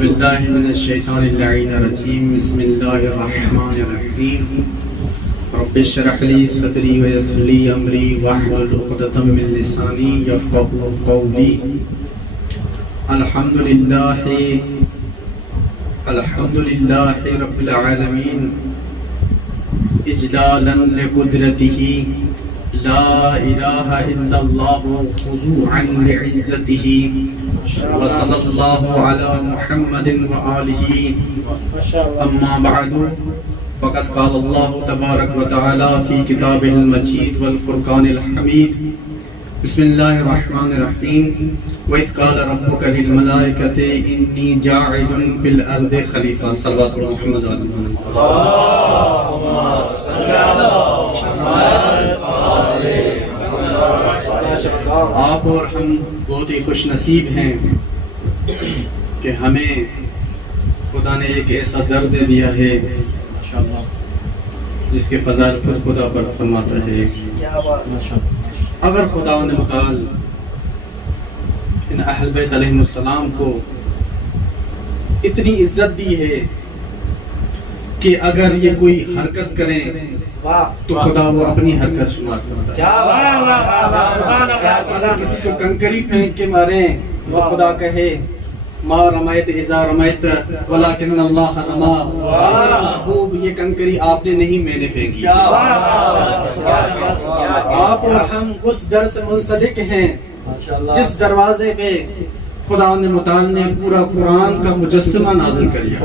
باللہ من الشیطان اللعین الرجیم بسم اللہ الرحمن الرحیم رب اشرح لی صدری ویسر لی امری واحلل عقدۃ من لسانی یفقهوا قولی الحمدللہ رب العالمین اجلالا لقدرتہ لا الہ الا اللہ خضوعا لعزتہ وصلی اللہ علی محمد وآلہ اما بعد فقد قال اللہ تبارک و تعالی فی کتابہ المجید والفرقان الحمید بسم اللہ الرحمن الرحیم وَإِذْ قَالَ رَبُّكَ لِلْمَلَائِكَةِ إِنِّي جَاعِلٌ فِي الْأَرْضِ خَلِيفَةً صلوات محمد آپ اور ہم بہت ہی خوش نصیب ہیں کہ ہمیں خدا نے ایک ایسا در دے دیا ہے جس کے فضائل خود خدا پر فرماتا ہے اگر خدا نے متعال ان اہل بیت علیہ السلام کو اتنی عزت دی ہے کہ اگر یہ کوئی حرکت کریں تو خدا وہ اپنی حرکت شمار کرتا ہے. اگر کسی کو کنکری پھینک کے ماریں تو خدا کہے ما رمیت اذا رمیت ولکن اللہ رما. محبوب یہ کنکری آپ نے نہیں میں نے پھینکی. آپ اور ہم اس در سے منسلک ہیں جس دروازے پہ خدا نے متعال نے پورا قرآن کا مجسمہ نازل کریا.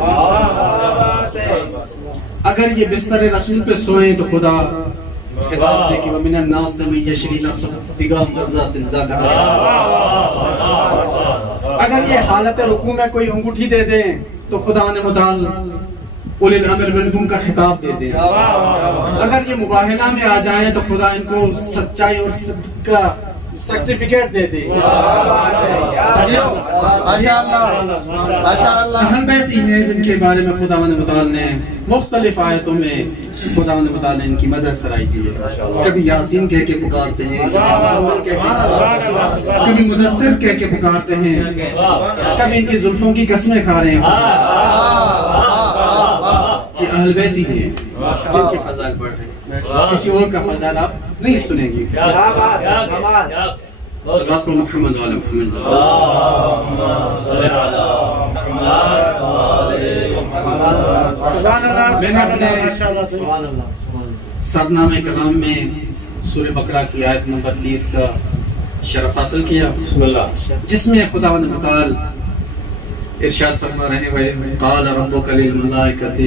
اگر یہ بستر رسول پہ سوئیں تو خدا خطاب دے کہ وَمِنَ النَّاسِ مَن يَشْرِي نَفْسَهُ ابْتِغَاءَ مَرْضَاتِ اللَّهِ. اگر یہ حالت رکوع میں کوئی انگوٹھی دے دیں تو خدا نے متعال اولی الامر منکم کا خطاب دے دیں. اگر یہ مباہلہ میں آ جائیں تو خدا ان کو سچائی اور صدق کا سرٹیفکیٹ دے دے. اہل بیت ہی ہیں جن کے بارے میں خدا متعال نے مختلف آیتوں میں خدا متعال نے ان کی مدح سرائی دی ہے. کبھی یاسین کہہ کے پکارتے ہیں, کبھی مدثر کہہ کے پکارتے ہیں, کبھی ان کی زلفوں کی قسمیں کھا رہے ہیں. یہ اہل بیت ہی ہیں جن کے فضائل پڑھ رہے ہیں. کسی اور کا فضائل آپ نہیں سنیں گے. صلوات محمد علی محمد. میں نے اپنے سرنامہ کلام میں سورہ بقرہ کی آیت نمبر 30 کا شرف حاصل کیا جس میں خدا متعال ارشاد فرما رہے ہیں قال ربک للملائکۃ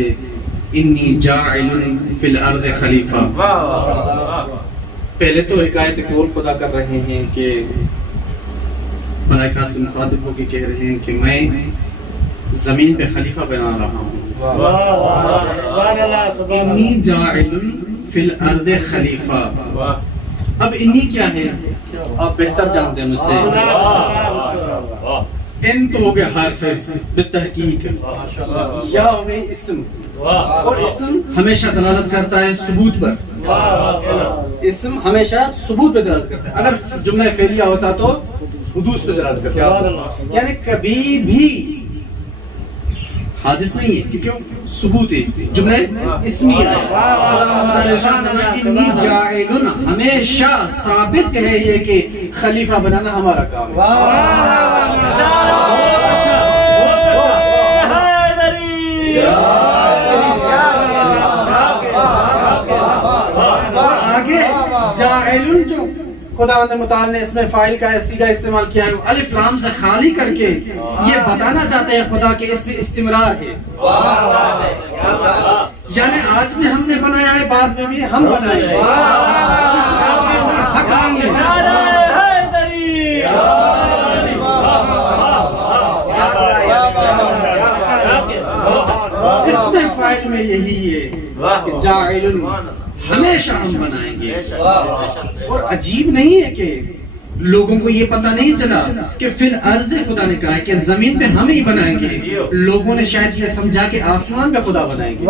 انی جاعل فی الارض خلیفہ. پہلے تو حکایت قول خدا کر رہے ہیں کہ ملائکہ سے مخاطب ہو کے کہہ رہے ہیں کہ میں زمین پہ خلیفہ بنا رہا ہوں. انی جاعل فی الارض خلیفہ. اب انی کیا ہے آپ بہتر جانتے ہیں مجھ سے. ان تو ہو گیا حرف بالتحقیق, یا ہو گئی اسم, اور اسم ہمیشہ دلالت کرتا ہے ثبوت پر. اسم ہمیشہ ثبوت پہ دلالت کرتا ہے. اگر جملہ فعلیہ ہوتا تو حدوث پہ دلالت کرتا ہے, یعنی کبھی بھی حادث نہیں ہے کیونکہ ثبوت ہے. جملہ اسمی ہے. انی جاعل ہمیشہ ثابت ہے یہ کہ خلیفہ بنانا ہمارا کام ہے. آگے جاعل جو خدا متعال نے اس میں فاعل کا سیدھا استعمال کیا ہے, الف لام سے خالی کر کے یہ بتانا چاہتے ہیں خدا کہ اس میں استمرار ہے. یعنی آج میں ہم نے بنایا ہے, بعد میں بھی ہم بنائیں گے. اس میں فاعل میں یہی ہے کہ جاعل ہمیشہ ہم بنائیں گے. اور عجیب نہیں ہے کہ لوگوں کو یہ پتہ نہیں چلا کہ فی الارض خدا نے کہا ہے کہ زمین پہ ہم ہی بنائیں گے. لوگوں نے شاید یہ سمجھا کہ آسمان پہ خدا بنائیں گے.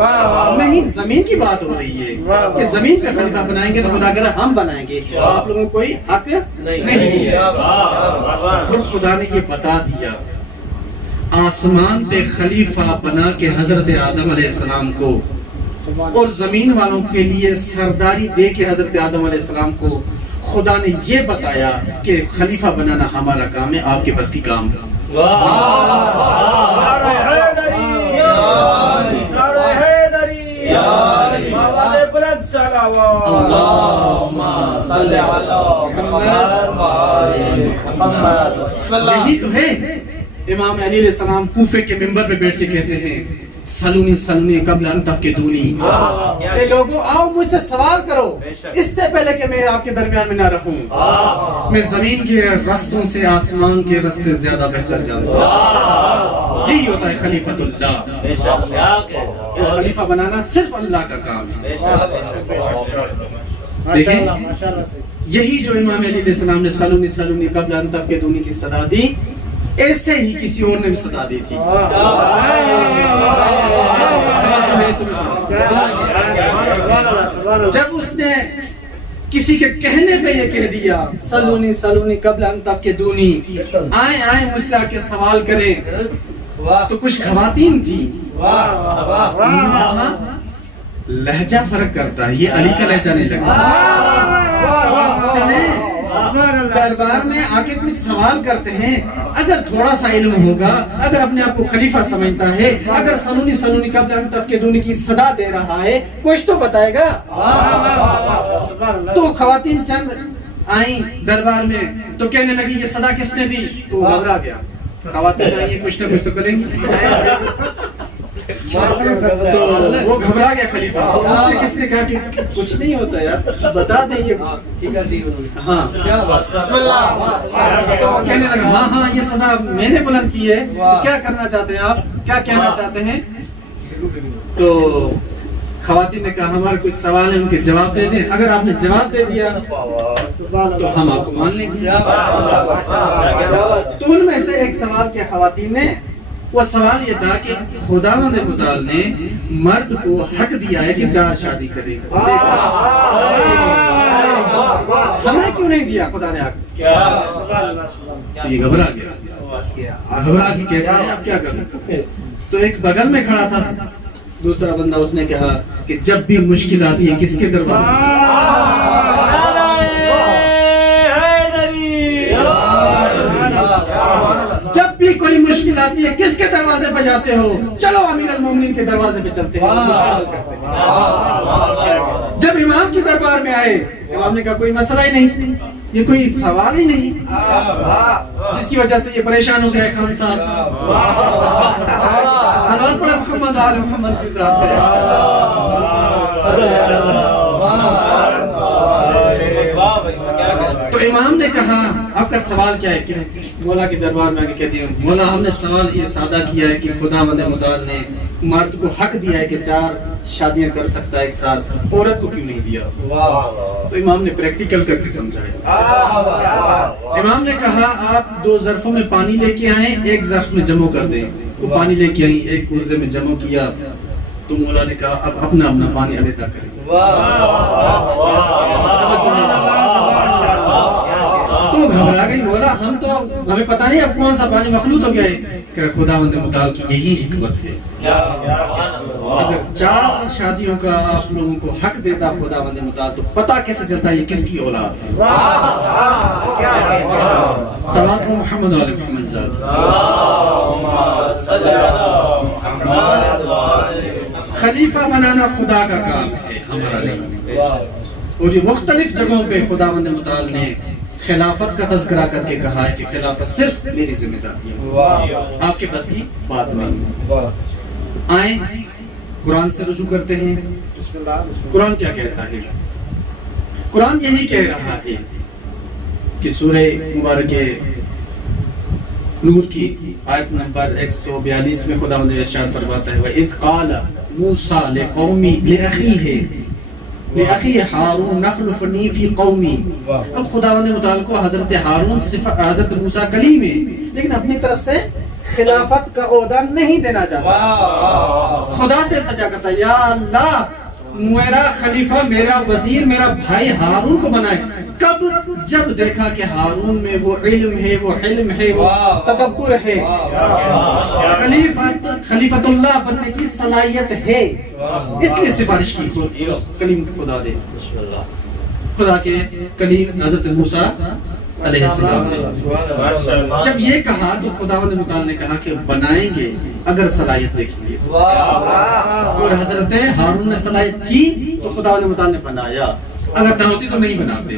نہیں, زمین کی بات ہو رہی ہے کہ زمین پہ خلیفہ بنائیں گے تو خدا کہہ رہا ہم بنائیں گے. آپ لوگوں کو کوئی حق نہیں ہے. اور خدا نے یہ بتا دیا آسمان پہ خلیفہ بنا کے حضرت آدم علیہ السلام کو اور زمین والوں کے لیے سرداری دے کے حضرت آدم علیہ السلام کو خدا نے یہ بتایا کہ خلیفہ بنانا ہمارا کام ہے، آپ کے بس کی کام ہے۔ یہی تو ہے امام علی علیہ السلام کوفے کے منبر پہ بیٹھ کے کہتے ہیں سلونی سلونی قبل ان تفقدونی، کہ لوگوں آؤ مجھ سے سوال کرو اس سے پہلے کہ میں آپ کے درمیان میں نہ رہوں، میں زمین کے رستوں سے آسمان کے رستے زیادہ بہتر جانتا ہوں۔ یہی ہوتا ہے خلیفۃ اللہ، خلیفہ بنانا صرف اللہ کا کام ہے۔ دیکھیں یہی جو امام علی علیہ السلام نے سلونی سلونی قبل ان تفقدونی کی صدا دی، ایسے ہی کسی اور نے بھی صدا دی تھی۔ جب اس نے کسی کے کہنے پہ یہ کہہ دیا سلونی سلونی قبل ان تفقدونی، آئیں آئیں مجھ سے آ کے سوال کریں، تو کچھ خواتین تھی، لہجہ فرق کرتا ہے، یہ علی کا لہجہ نہیں لگتا، چلیں دربار میں آ کے کچھ سوال کرتے ہیں، اگر تھوڑا سا علم ہوگا، اگر اپنے آپ کو خلیفہ سمجھتا ہے، اگر سلونی سلونی قبل ان تفقدونی کی صدا دے رہا ہے، کچھ تو بتائے گا۔ تو خواتین چند آئیں دربار میں تو کہنے لگی یہ صدا کس نے دی، تو گھبرا گیا، خواتین آئیں کچھ نہ کچھ تو کریں گی، تو وہ گھبرا گیا خلیفہ، اس نے کس نے کہا کہ کچھ نہیں ہوتا یار، بتا دیں یہ ہاں، تو کہنے لگا ہاں ہاں یہ صدا میں نے بلند کی ہے، کیا کرنا چاہتے ہیں آپ، کیا کہنا چاہتے ہیں؟ تو خواتین نے کہا ہمارے کچھ سوال ہیں ان کے جواب دے دیں، اگر آپ نے جواب دے دیا تو ہم آپ کو مان لیں گے۔ تو ان میں سے ایک سوال کیا خواتین نے، وہ سوال یہ تھا کہ خداوند متعال نے مرد کو حق دیا ہے کہ 4 شادی کرے، ہمیں کیوں نہیں دیا خدا نے حق؟ یہ گھبرا گیا، گھبرا کے کہتا ہے اب کیا کروں؟ تو ایک بغل میں کھڑا تھا دوسرا بندہ، اس نے کہا کہ جب بھی مشکل آتی ہے کس کے دروازے، جب بھی کوئی مشکل آتی ہے کس کے دروازے پہ جاتے ہو؟ چلو امیر المومنین کے دروازے پہ چلتے ہیں، مشکل حل کرتے ہیں۔ جب امام کے دربار میں آئے، امام نے کہا کوئی مسئلہ ہی نہیں، یہ کوئی سوال ہی نہیں، جس کی وجہ سے یہ پریشان ہو گئے خان صاحب۔ صلوات پڑھے محمد آل محمد کی ذات ہے۔ تو امام نے کہا آپ کا سوال کیا ہے؟ کہ مولا کے دربار میں آگے کہتی ہیں مولا ہم نے سوال یہ سادہ کیا ہے کہ خداوند متعال نے مرد کو حق دیا ہے کہ 4 شادیاں کر سکتا ہے ایک ساتھ، عورت کو کیوں نہیں دیا؟ تو امام نے پریکٹیکل کر کے سمجھایا۔ امام نے کہا آپ 2 ظرفوں میں پانی لے کے آئیں، ایک ظرف میں جمع کر دیں۔ وہ پانی لے کے آئیں، ایک کوزے میں جمع کیا، تو مولا نے کہا اب اپنا اپنا پانی علیحدہ کریں۔ تو گھبرا گئی، مولا ہم تو ہمیں پتہ نہیں اب کون سا پانی مخلوط ہو گیا ہے، کہ خداوند متعال کی یہی حکمت ہے، اگر 4 شادیوں کا آپ لوگوں کو حق دیتا خداوند متعال تو پتہ کیسے چلتا یہ کس کی اولاد ہے؟ صلوات محمد علی محمد ذات۔ خلیفہ بنانا خدا کا کام ہے، ہمارا نہیں۔ اور یہ مختلف جگہوں پہ خداوند متعال نے خلافت کا تذکرہ کر کے کہا ہے کہ خلافت صرف میری ذمہ داری ہے، آپ کے بس کی بات نہیں۔ آئیں قرآن سے رجوع کرتے ہیں، قرآن کیا کہتا ہے؟ قرآن یہی کہہ رہا ہے کہ سورہ مبارک نور کی آیت نمبر 142 میں خداوند ارشاد فرماتا ہے وَإِذْ قَالَ مُوسَىٰ لِقَوْمِهِ لأخی ہارون نخلفنی فی قومی۔ اب خداوند متعال کو حضرت ہارون حضرت موسیٰ کلیم ہے، لیکن اپنی طرف سے خلافت کا عہدہ نہیں دینا چاہتا، خدا سے التجا کرتا ہے یا اللہ میرا خلیفہ، میرا وزیر، میرا بھائی ہارون کو بنائے. کب؟ جب دیکھا کہ ہارون میں وہ علم ہے، وہ حلم ہے، وہ تدبر ہے، خلیفۃ اللہ بننے کی صلاحیت ہے، اس لیے سفارش کی کلیم خدا نے، خدا کے کلیم حضرت موسیٰ علیہ السلام نے. جب یہ کہا تو خداوند متعال نے کہا کہ بنائیں گے اگر صلاحیت دیکھیں گے. اور حضرت ہارون نے صلاحیت تھی تو خداوند متعال نے بنایا، اگر نہ ہوتی تو نہیں بناتے.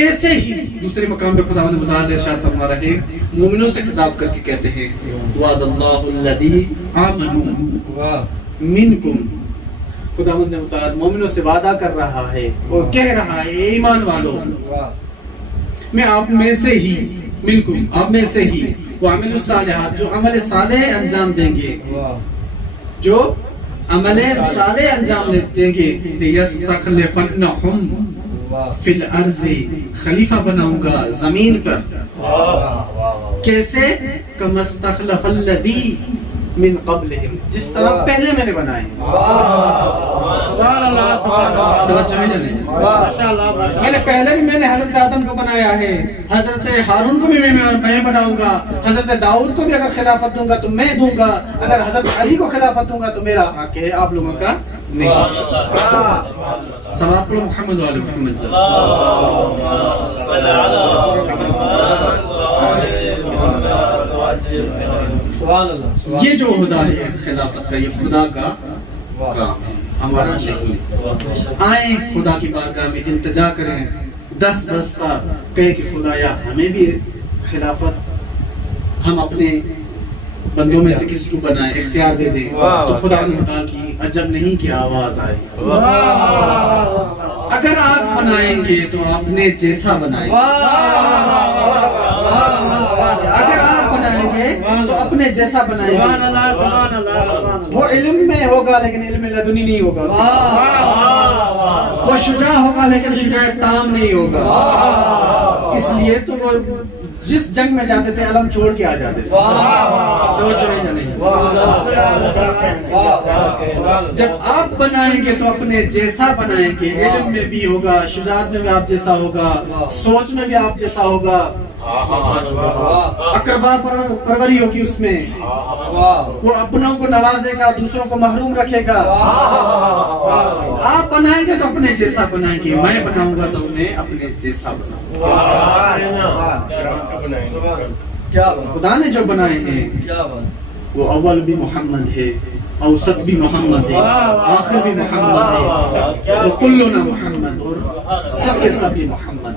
ایسے ہی دوسرے مقام پہ خداوند متعال ارشاد فرما رہے ہیں، مومنوں سے خطاب کر کے کہتے ہیں وعد اللہ الذی آمنوا منکم. خداوند متعال مومنوں سے وعدہ کر رہا ہے اور کہہ رہا ہے ایمان والو، میں آپ میں سے ہی، منکم آپ میں سے ہی، وعمل الصالحات جو عمل صالح انجام دیں گے، جو عمل صالح انجام دیں گے، یستخلفنہم فی الارض خلیفہ بناؤں گا زمین پر. کیسے؟ کما استخلف الذی من قبلہم، جس طرح پہلے میں نے بنائے ہیں. سبحان اللہ سبحان اللہ. میں نے پہلے بھی میں نے حضرت آدم کو بنایا ہے، حضرت ہارون کو بھی میں بناؤں گا، حضرت داؤد کو بھی اگر خلافت دوں گا تو میں دوں گا، اگر حضرت علی کو خلافت دوں گا تو میرا حق ہے، آپ لوگوں کا نہیں. صلوات محمد علی محمد. یہ جو عہدہ ہے خلافت کا، یہ خدا کا کام ہے، ہمارا نہیں. آئیں خدا کی بارگاہ میں التجا کریں، دست بستہ کہے کہ خدایا ہمیں بھی خلافت، ہم اپنے بندوں میں سے کسی کو بنائیں، اختیار دے دیں. تو خدا متعال کی عجب نہیں کہ آواز آئے. اگر آپ بنائیں گے تو اپنے جیسا بنائیں گے، اگر آپ بنائیں گے تو اپنے جیسا بنائیں گے. وہ علم میں ہوگا لیکن علم لدنی نہیں ہوگا، وہ شجاع ہوگا لیکن شجاعت تام نہیں ہوگا. اس لیے تو وہ جس جنگ میں جاتے تھے علم چھوڑ کے آ جاتے تھے. جب آپ بنائیں گے تو اپنے جیسا بنائیں گے، علم میں بھی ہوگا، شجاعت میں بھی آپ جیسا ہوگا، سوچ میں بھی آپ جیسا ہوگا، اقربا پروری ہوگی اس میں، وہ اپنوں کو نوازے گا، دوسروں کو محروم رکھے گا. آپ بنائیں گے تو اپنے جیسا بنائیں گے، میں بناؤں گا تو میں اپنے جیسا بناؤں گا. خدا نے جو بنائے ہیں وہ اول بھی محمد ہے، اوسط بھی محمد ہے، آخر بھی محمد ہے، وہ کلنا محمد، اور سب کے سب بھی محمد.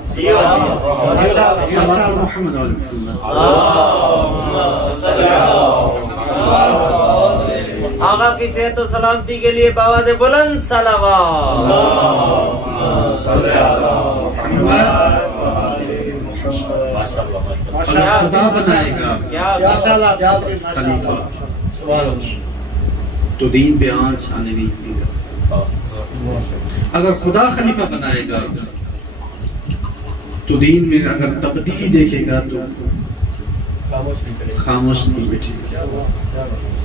صلوات محمد علی محمد. آقا کی صحت و سلامتی کے لیے بآواز بلند صلوات. خدا بنائے گا خلیفہ تو دین پہ آنچ آنے نہیں دے گا. اگر خدا خلیفہ بنائے گا تو دین میں اگر تبدیلی دیکھے گا تو خاموش نہیں بیٹھے گا.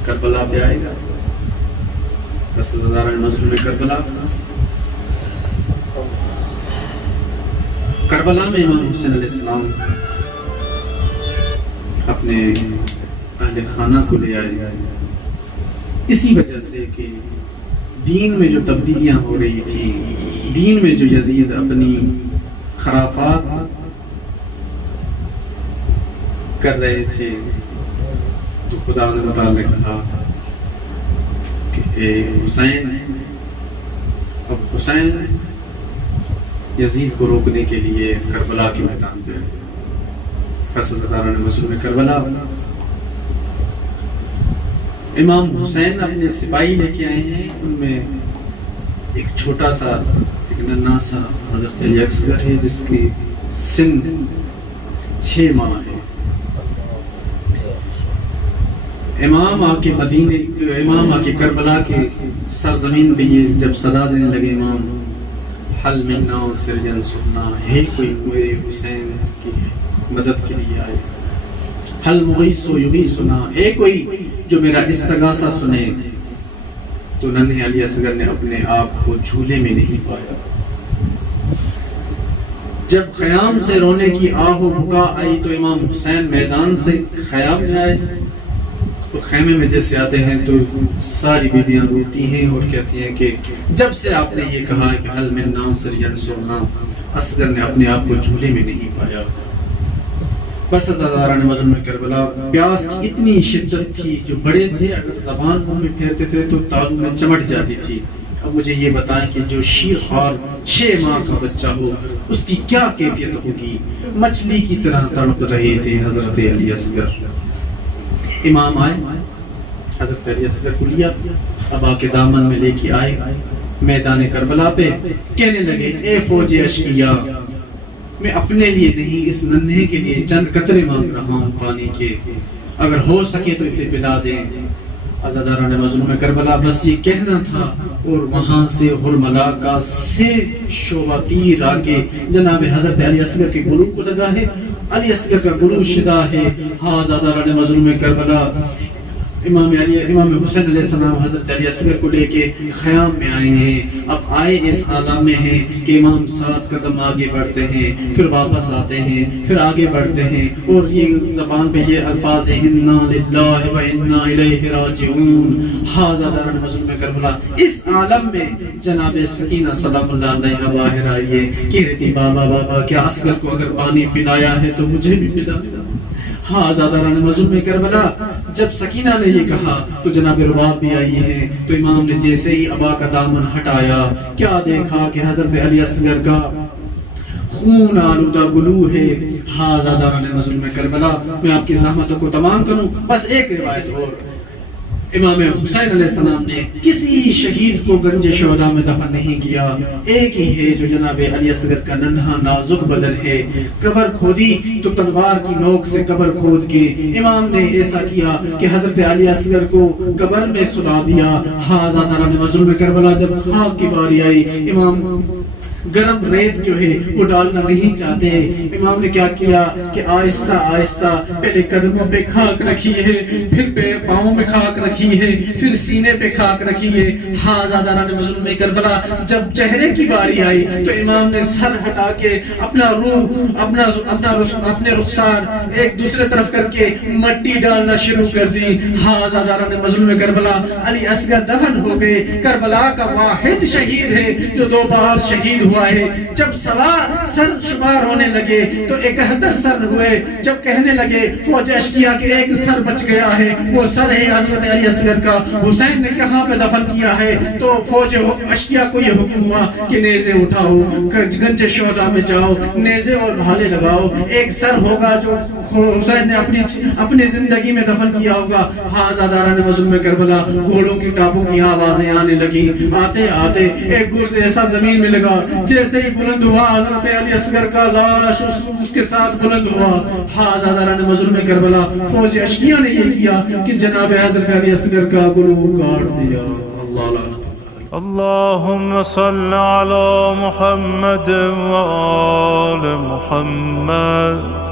کربلا پہ آئے گا، 10,000 نظر میں کربلا. کربلا میں امام حسین علیہ السلام اپنے اہل خانہ کو لے آئے اسی وجہ سے کہ دین میں جو تبدیلیاں ہو رہی تھی، دین میں جو یزید اپنی خرافات کر رہے تھے، تو خدا نے کہا کہ اے حسین، اب حسین یزید کو روکنے کے لیے کربلا کے میدان پہ آئے. 10,000 مسلم میں کربلا. امام حسین اپنے سپاہی لے کے آئے ہیں، ان میں ایک چھوٹا سا، ایک ننھا سا حضرت علی اصغر ہے جس کی سن 6 ماہ ہے. امام آ کے مدینے، امام آ کے کربلا کے سرزمین پہ یہ جب صدا دینے لگے، امام حل منا سرجن سننا ہے، کوئی میرے حسین کی مدد کے لیے آئے، حل مغیث و یغیثنا، ہے کوئی جو میرا استغاثہ سنے. تو تو ننھے علی اصغر نے اپنے آپ کو جھولے میں نہیں پایا۔ جب خیام سے رونے کی آہ و بکا آئی تو امام حسین میدان سے خیام میں آئے، اور خیمے میں جیسے آتے ہیں تو ساری بیویاں روتی ہیں اور کہتی ہیں کہ جب سے آپ نے یہ کہا کہ حل من ناصر ینصرنا، اصغر نے اپنے آپ کو جھولے میں نہیں پایا۔ بس عزاداران مظلوم کربلا، پیاس کی اتنی شدت تھی، جو بڑے تھے اگر زبان منہ میں پھیرتے تھے تو تالو میں چمٹ جاتی تھی۔ اب مجھے یہ بتائیں کہ جو شیر خوار 6 ماہ کا بچہ ہو اس کی کیا کیفیت ہوگی؟ مچھلی کی طرح تڑپ رہے تھے حضرت علی اصغر۔ امام آئے، حضرت علی اصغر کو لیا، ابا کے دامن میں لے کے آئے میدان کربلا پہ، کہنے لگے اے فوج اشقیا، میں اپنے لیے نہیں اس ننھے کے لیے چند قطرے مانگ رہا ہوں پانی کے، اگر ہو سکے تو اسے پلا دیں۔ عزاداران مظلوم کربلا بس یہ کہنا تھا، اور وہاں سے ہرملا کا 6 شعبہ تیر آگے جناب حضرت علی اصغر کے گلو کو لگا ہے۔ علی اصغر کا گلو شدہ ہے۔ ہاں عزاداران مظلوم کربلا، امام حسین علیہ السلام حضرت علی اصغر کو لے کے خیام میں آئے ہیں۔ اب آئے اس عالم میں ہیں کہ امام 7 قدم آگے بڑھتے ہیں، پھر واپس آتے ہیں، پھر آگے بڑھتے ہیں، اور یہ زبان پہ یہ الفاظ ہیں انا للہ و انا الیہ راجعون۔ حاضران مظلوم کربلا، اس عالم میں جناب سکینہ سلام اللہ علیہا باہر آئیے، کہہ رہی تھی بابا بابا کیا اصغر کو اگر پانی پلایا ہے تو مجھے بھی پلا۔ ہاں عزاداران مظلوم کربلا، جب سکینہ نے یہ کہا تو جناب رباب بھی آئی ہیں، تو امام نے جیسے ہی ابا کا دامن ہٹایا، کیا دیکھا کہ حضرت علی اصغر کا خون آلودہ گلو ہے۔ ہاں عزاداران مظلوم کربلا، میں آپ کی زحمتوں کو تمام کروں، بس ایک روایت اور، امام حسین علیہ السلام نے کسی شہید کو گنج شہداء میں دفن نہیں کیا، ایک ہی ہے جو جناب علی اصغر کا ننھا نازک بدن ہے۔ قبر کھودی تو تلوار کی نوک سے قبر کھود کے امام نے ایسا کیا کہ حضرت علی اصغر کو قبر میں سلا دیا۔ ہاں عزاداران مظلوم کربلا، جب خاک کی باری آئی، امام گرم ریت جو ہے وہ ڈالنا نہیں چاہتے، امام نے کیا کیا کہ آہستہ آہستہ پہلے قدموں پہ خاک رکھی ہے، پھر پاؤں میں خاک رکھی ہے، پھر سینے پہ خاک رکھی ہے۔ ہاں عزاداران مظلوم کربلا، جب چہرے کی باری آئی تو امام نے سر ہٹا کے اپنا روح اپنے رخسار ایک دوسرے طرف کر کے مٹی ڈالنا شروع کر دی۔ ہاں عزاداران مظلوم کربلا، علی اصغر دفن ہو گئے، کربلا کا واحد شہید ہے جو 2 بار شہید ہوا ہے۔ جب سر شمار ہونے لگے تو 71 سر ہوئے، جب کہنے لگے فوج اشقیا کے ایک سر بچ گیا ہے، وہ سر ہے حضرت علی اصغر کا، حسین نے کہاں پہ دفن کیا ہے، تو فوج اشقیا کو یہ حکم ہوا کہ نیزے اٹھاؤ، گنج شہداء میں جاؤ، نیزے اور بھالے لگاؤ، ایک سر ہوگا جو حسین نے اپنی زندگی میں دفن کیا ہوگا۔ ہاں عزاداران مظلوم کربلا، گھوڑوں کی ٹاپوں کی آوازیں آنے لگی، آتے آتے ایک گرز ایسا زمین میں لگا، جیسے ہی بلند ہوا حضرت علی اصغر کا لاش اس کے ساتھ بلند ہوا۔ ہاں عزاداران مظلوم کربلا، فوج اشقیا نے یہ کیا کہ جناب حضرت علی اصغر کا گلو کاٹ دیا۔ اللہ لعنت۔ اللهم صل على محمد وآل محمد